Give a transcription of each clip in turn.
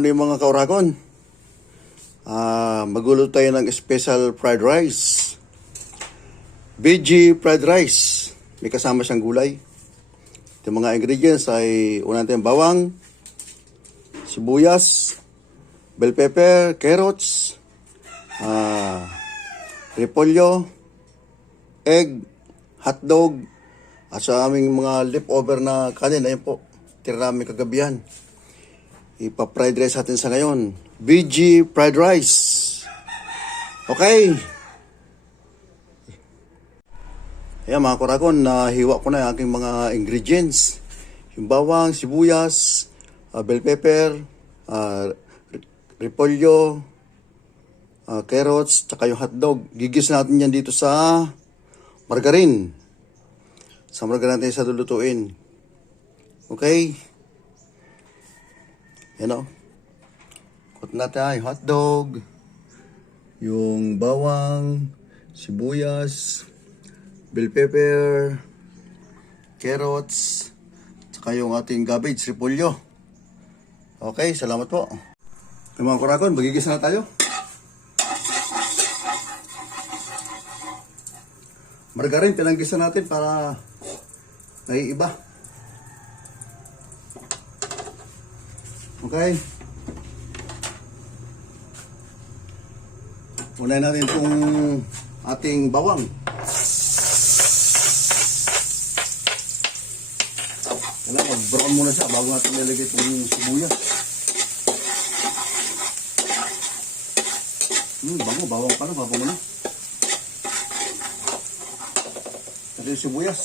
morning mga ka-Uragon. Magulo tayo ng special fried rice. Veggie fried rice. May kasama siyang gulay. Yung mga ingredients ay una natin bawang, sibuyas, bell pepper, carrots, repolyo, egg, hotdog, at sa aming mga leftover na kanin. Ayun po, tira namin kagabihan. Ipa-fried rice natin sa ngayon. Veggie fried rice. Okay. Ayan mga ka-Uragon, nahiwa ko na yung aking mga ingredients. Yung bawang, sibuyas, bell pepper, repolyo, carrots, tsaka yung hotdog. Gigis natin yan dito sa margarine. Sa margarine natin sa lulutuin. Okay. Yan o. Kut natin yung hotdog, yung bawang, sibuyas, bell pepper, carrots, saka yung ating cabbage, repolyo. Okay, salamat po. Mga ka-Uragon, magigisa na tayo. Margarine, pinanggisa natin para naiiba. Okay. Unahin natin itong ating bawang. Kailangan mag-brown muna siya bago natin nilagay itong sibuyas. Bango, bawang pa na, bago muna. Ito yung sibuyas.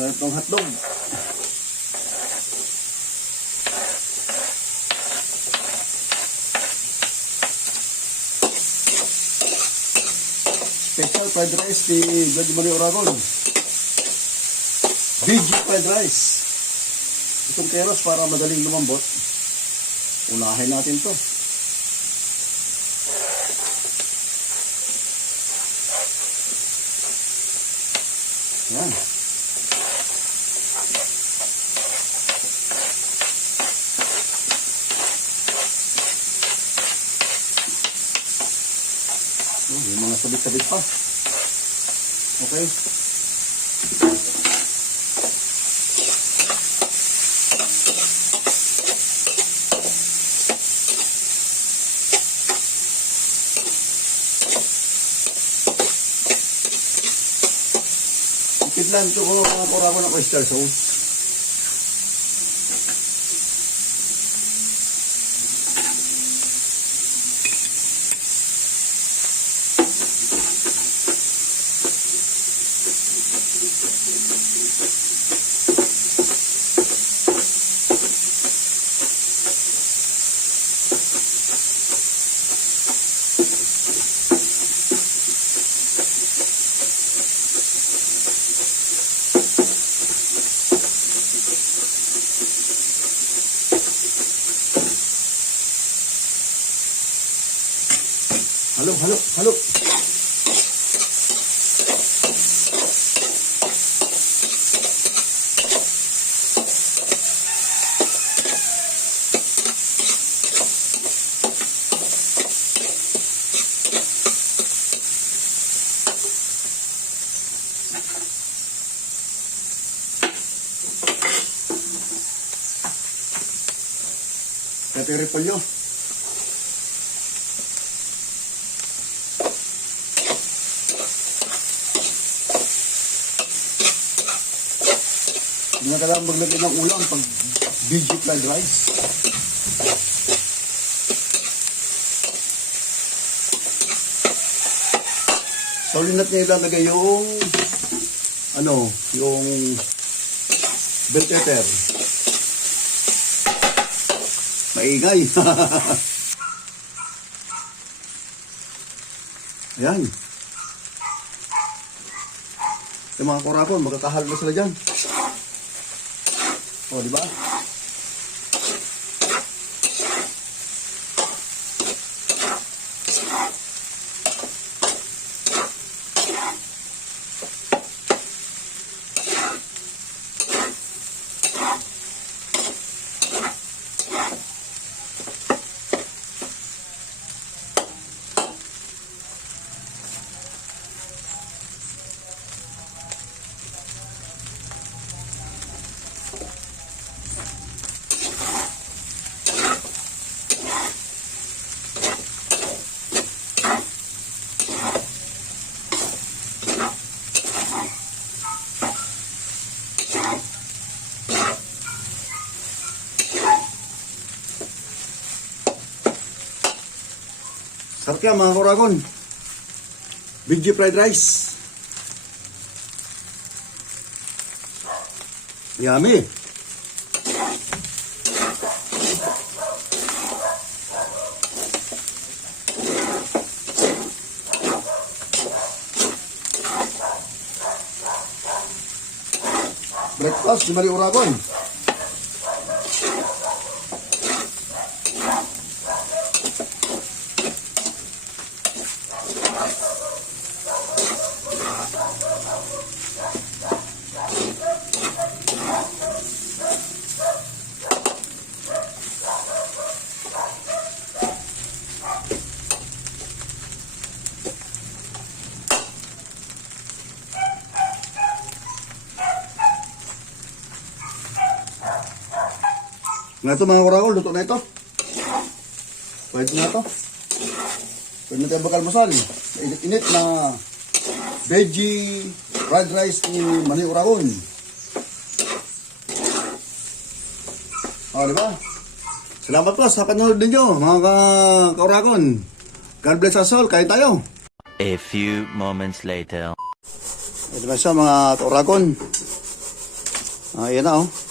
So, itong hotdog. Special fried rice ni Manoy Uragon. Veggie fried rice. Itong keros para madaling lumambot. Unahin natin to. Yan. Yung mga sabit-sabit pa. Okay. Ikidlan ito ko mga ka-Uragon ng oyster sauce. Halo, halo, halo. Ito yung repolyo. Hindi na kailangan maglagay ng ulam pag veggie fried rice. So, ulit natin ilalagay yung yung bell pepper. Maingay. Yan. Yung mga Uragon, magkakahal na sila dyan. O, di ba? Sarap yan mga Uragon. Veggie fried rice. Yummy. Breakfast di Mari Uragon. Nga ito mga Uragon, luto na ito. Pwede na ito. Pwede na tayo bakalmasal. Init na veggie fried rice ni Manoy Uragon. O, diba? Salamat po sa panonood ninyo, mga ka-Uragon. God bless us all. Kain tayo. A few moments later. Ito na siya mga ka-Uragon. Ayan na oh.